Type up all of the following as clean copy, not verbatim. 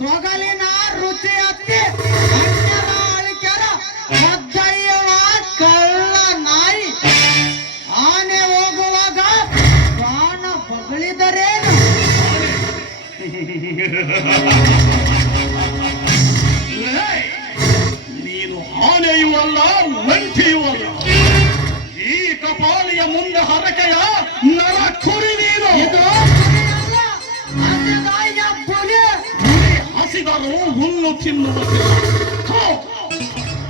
ತೊಗಲಿನ ರುಚಿ ಹತ್ತಿ ಅನ್ಯರ ಅಳಿಕೆರ ಒದ್ದಯ್ಯವ ಕಳ್ಳ ನಾಯಿ ಆನೆ ಹೋಗುವಾಗ ಬಾಣ ಬಗಳಿದರೇನು? ನೀನು ಆನೆಯೂ ಅಲ್ಲ, ವಂಟಿಯೂ ಅಲ್ಲ. ಈ ಕಪಾಲಿಯ ಮುಂದೆ ಹರಕೆಯ ನರ ಕುರಿ ನೀನು. ಇದು ಹಸಿದರು ಹುಲ್ಲು ತಿನ್ನುವುದಿಲ್ಲ.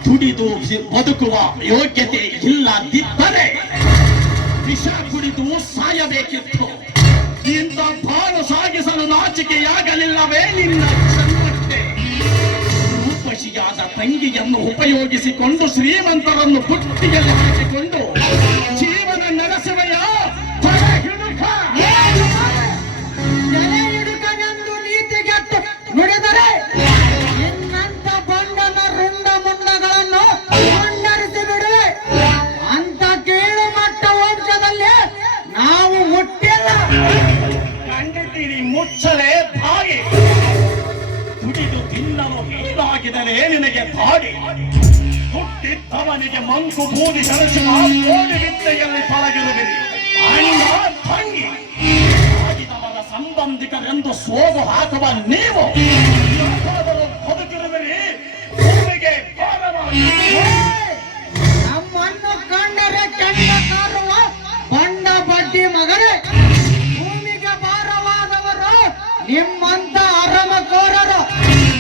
ದುಡಿದು ಬದುಕುವ ಯೋಗ್ಯತೆ ಇಲ್ಲದಿದ್ದರೆ ವಿಷ ಕುಡಿದು ಸಾಯಬೇಕಿತ್ತು. ಇಂಥ ಬಾಳು ಸಾಗಿಸಲು ನಾಚಿಕೆಯಾಗಲಿಲ್ಲವೇ ನಿನ್ನ ಜನ್ಮಕ್ಕೆ? ರೂಪಶಿಯಾದ ತಂಗಿಯನ್ನು ಉಪಯೋಗಿಸಿಕೊಂಡು ಶ್ರೀಮಂತರನ್ನು ಬುಟ್ಟಿಯಲ್ಲಿ ಹಾಕಿಕೊಂಡು ಜೀವನ ನಡೆಸುವೆಯ? ತಲೆ ಹಿಡುಕನೆಂದು ನೀತಿಗೆಟ್ಟು ನುಡಿದರೆ ಇನ್ನಂತ ಬಂಡನ ರುಂಡ ಮುಂಡಗಳನ್ನು ಕೊಂಡರಿಸಿ ಬಿಡುವೆ. ಅಂತ ಕೀಳು ಮಟ್ಟ ವಂಶದಲ್ಲಿ ನಾವು ಹುಟ್ಟಿಲ್ಲ. ಕಂಡಿದ್ದೀರಿ ಮುಚ್ಚಲೇ ಬಾಯಿ. ದುಡಿದು ತಿನ್ನಲು ಹೀಗಾಗಿದರೆ ನಿನಗೆ ದಾಡಿ. ಹುಟ್ಟಿದ್ದವನಿಗೆ ಮಂಕು ಬೂದಿ ಕಳಿಸುವ ಕೋಡಿ ವಿದ್ಯೆಯಲ್ಲಿ ಪಳಗಿರುವಿರಿ. ಅಣ್ಣ ತಂಗಿ ಆಗಿದವರ ಸಂಬಂಧಿಕರೆಂದು ಸೋಗು ಹಾಕುವ ನೀವು ಯಾಕಾದರೂ ಬದುಕಿರುವಿರಿ. ಭೂಮಿಗೆ ಭಾರವಾಗಿ ನಮ್ಮನ್ನು ಕಂಡರೆ ಕೆಂಡ ಕಾರುವ ಬಂಡ ಬಡ್ಡಿ ಮಗನೇ. ಭೂಮಿಗೆ ಭಾರವಾದವರು ನಿಮ್ಮಂತ ಅರಮಕೋರರು.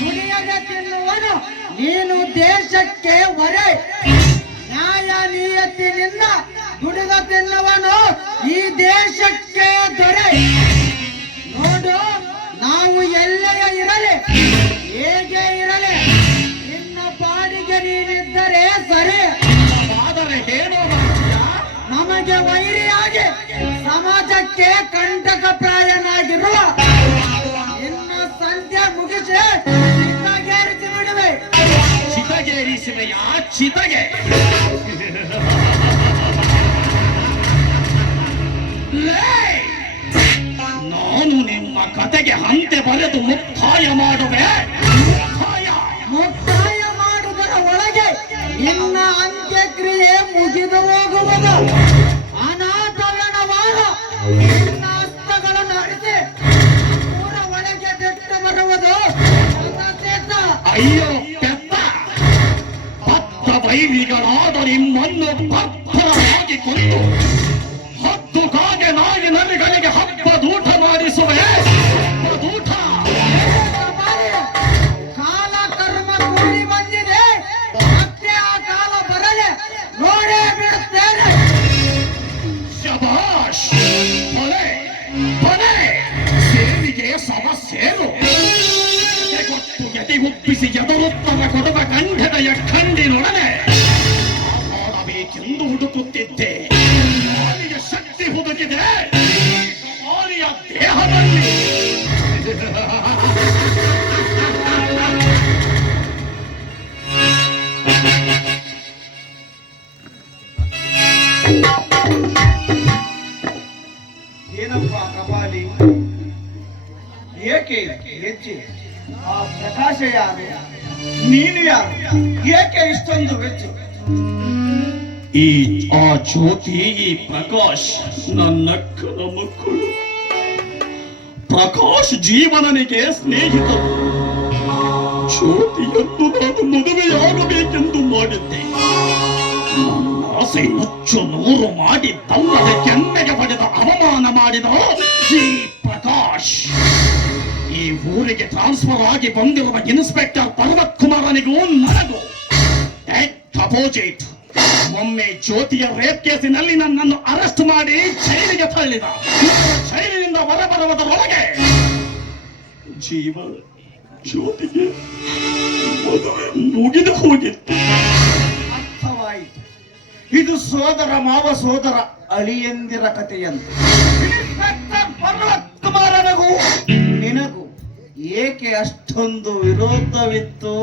ದುಡಿಯದೆ ತಿನ್ನುವನು ನೀನು ದೇಶಕ್ಕೆ ಹೊರೆ. ನ್ಯಾಯ ನಿಯತ್ತಿನಿಂದ ದುಡಿದ ತಿನ್ನುವನು ಈ ದೇಶಕ್ಕೆ ದೊರೆ. ನೋಡು, ನಾವು ಎಲ್ಲೇ ಇರಲಿ ಹೇಗೆ ಇರಲಿ ನಿನ್ನ ಬಾಡಿಗೆ ನೀನಿದ್ದರೆ ಸರಿ. ಆದರೆ ಏನೋ ನಮಗೆ ವೈರಿಯಾಗಿ ಸಮಾಜಕ್ಕೆ ಕಂಟಕಪ್ರಾಯನಾಗಿರುವ ಇನ್ನ ಸಂಧ್ಯೆ ಮುಗಿಸಿ ಚಿತಗೇರಿಸಿ ಬಿಡುವೆ. ಚಿತಗೇರಿಸುವೆಯ? ಚಿತಗೆ ನಾನು ನಿಮ್ಮ ಕತೆಗೆ ಹಂತೆ ಬರೆದು ಮುಕ್ತಾಯ ಮಾಡುವೆ. ಮುಕ್ತಾಯ ಮಾಡುವುದರ ಒಳಗೆ ಇನ್ನ ಅಂತ್ಯಕ್ರಿಯೆ ಮುಗಿದು ಹೋಗುವುದು. ಅನಾಥರಣವಾದ ಇನ್ನ ಹಸ್ತಗಳನ್ನು ಅಡಿಸಿ ಊರ ಒಳಗೆ ಬಿಟ್ಟು ಬರುವುದು. ಅಯ್ಯೋ ಪೆದ್ದ, ಭಕ್ತ ವೈರಿಗಳಾದ ನಿಮ್ಮನ್ನು ಭಕ್ತರಾಗಿ ಕೊಂದು ಹತ್ತು ಕಾಗೆ ನಾಯಿ ನರಿಗಳಿಗೆ ಹಬ್ಬದೂಟ ಮಾಡಿಸುವೆ. ಹಬ್ಬದೂಟ ಕಾಲ ಕರ್ಮ ಕೂಡಿ ಬಂದಿದೆ. ಮತ್ತೆ ಆ ಕಾಲ ಬರಲೆ ನೋಡೇ ಬಿಡುತ್ತೇನೆ. ಶಬಾಷ್. ಬಲೆ ಬಲೆ ಸೇವಿಗೆ ಸಮಸ್ಯೆನು ಕೊಟ್ಟು ಎದೆ ಒಪ್ಪಿಸಿ ಎದುರುತ್ತರ ಕೊಡುವ ಕಂಠದ ಯಖಂಡಿನೊಡನೆ ಮಾಡಬೇಕೆಂದು ಹುಡುಕುತ್ತಿದ್ದೆ. ಅವನಿಗೆ ಶಕ್ತಿ ಹುಡುಕಿದೆ ಅವನಿಯ ದೇಹದಲ್ಲಿ. ಏನಪ್ಪ ಕಪಾಲಿ, ಏಕೆ ಹೆಜ್ಜೆ? ಆ ಪ್ರಕಾಶ ಯಾರು? ನೀನು ಯಾರು? ಏಕೆ ಇಷ್ಟೊಂದು ವೆಚ್ಚು? ಆ ಜ್ಯೋತಿ, ಈ ಪ್ರಕಾಶ್ ನನ್ನಕ್ಕನ ಮಕ್ಕಳು. ಪ್ರಕಾಶ್ ಜೀವನನಿಗೆ ಸ್ನೇಹಿತರು. ಜ್ಯೋತಿಯನ್ನು ನಾನು ಮದುವೆಯಾಗಬೇಕೆಂದು ಮಾಡಿದ್ದೆ. ನನ್ನ ಆಸೆ ನುಚ್ಚು ನೂರು ಮಾಡಿ ತಲ್ಲದೆ ಕೆನ್ನೆಗೆ ಪಡೆದ ಅವಮಾನ ಮಾಡಿದ ಈ ಪ್ರಕಾಶ್ ಈ ಊರಿಗೆ ಟ್ರಾನ್ಸ್ಫರ್ ಆಗಿ ಬಂದಿರುವ ಇನ್ಸ್ಪೆಕ್ಟರ್ ಪರ್ವತ್ ಕುಮಾರನಿಗೂ ನನಗೂ ಅಪೋಸಿಟ್. ಒಮ್ಮೆ ಜ್ಯೋತಿಯ ರೇಪ್ ಕೇಸಿನಲ್ಲಿ ನನ್ನನ್ನು ಅರೆಸ್ಟ್ ಮಾಡಿ ಜೈಲಿಗೆ ತಳ್ಳಿದ. ಜೈಲಿನಿಂದ ಹೊರಬರುವುದರೊಳಗೆ ಜೀವನ ಜ್ಯೋತಿಗೆ ಮುಗಿದು ಹೋಗಿತ್ತು. ಅರ್ಥವಾಯಿತು. ಇದು ಸೋದರ ಮಾವ ಸೋದರ ಅಳಿಯಂದಿರ ಕಥೆಯಂತೆ. ಇನ್ಸ್ಪೆಕ್ಟರ್ ಪರ್ವತ್ ಕುಮಾರನಿಗೂ ನಿನಗೂ ಏಕೆ ಅಷ್ಟೊಂದು ವಿರೋಧವಿತ್ತು?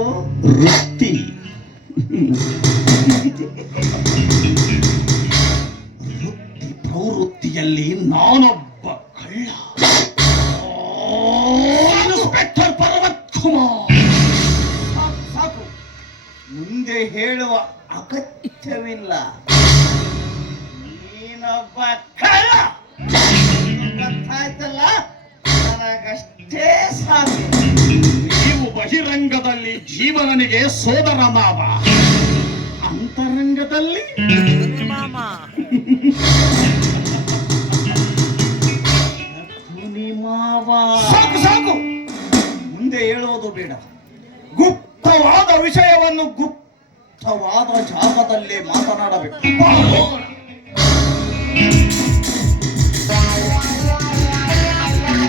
ವೃತ್ತಿ ಪ್ರವೃತ್ತಿಯಲ್ಲಿ ನಾನೊಬ್ಬ ಕಳ್ಳ. ಇನ್ಸ್ಪೆಕ್ಟರ್ ಪರ್ವತ್ ರಾಜ್ಕುಮಾರ್. ಸಾಕು ಸಾಕು, ಮುಂದೆ ಹೇಳುವ ಅಗತ್ಯವಿಲ್ಲ. ನೀನೊಬ್ಬ ಕಳ್ಳ, ಗೊತ್ತಾಯ್ತಲ್ಲ? ನನಗಷ್ಟೇ ಸಾಕು. ನೀವು ಬಹಿರಂಗದಲ್ಲಿ ಜೀವನನಿಗೆ ಸೋದರ ಮಾವ, ಅಂತರಂಗದಲ್ಲಿ ನಕುನಿ ಮಾವ. ಸಾಕು ಸಾಕು. ಮುಂದೆ ಹೇಳೋದು ಬೇಡ. ಗುಪ್ತವಾದ ವಿಷಯವನ್ನು ಗುಪ್ತವಾದ ಜಾಗದಲ್ಲೇ ಮಾತನಾಡಬೇಕು. ಹೋಗೋಣ.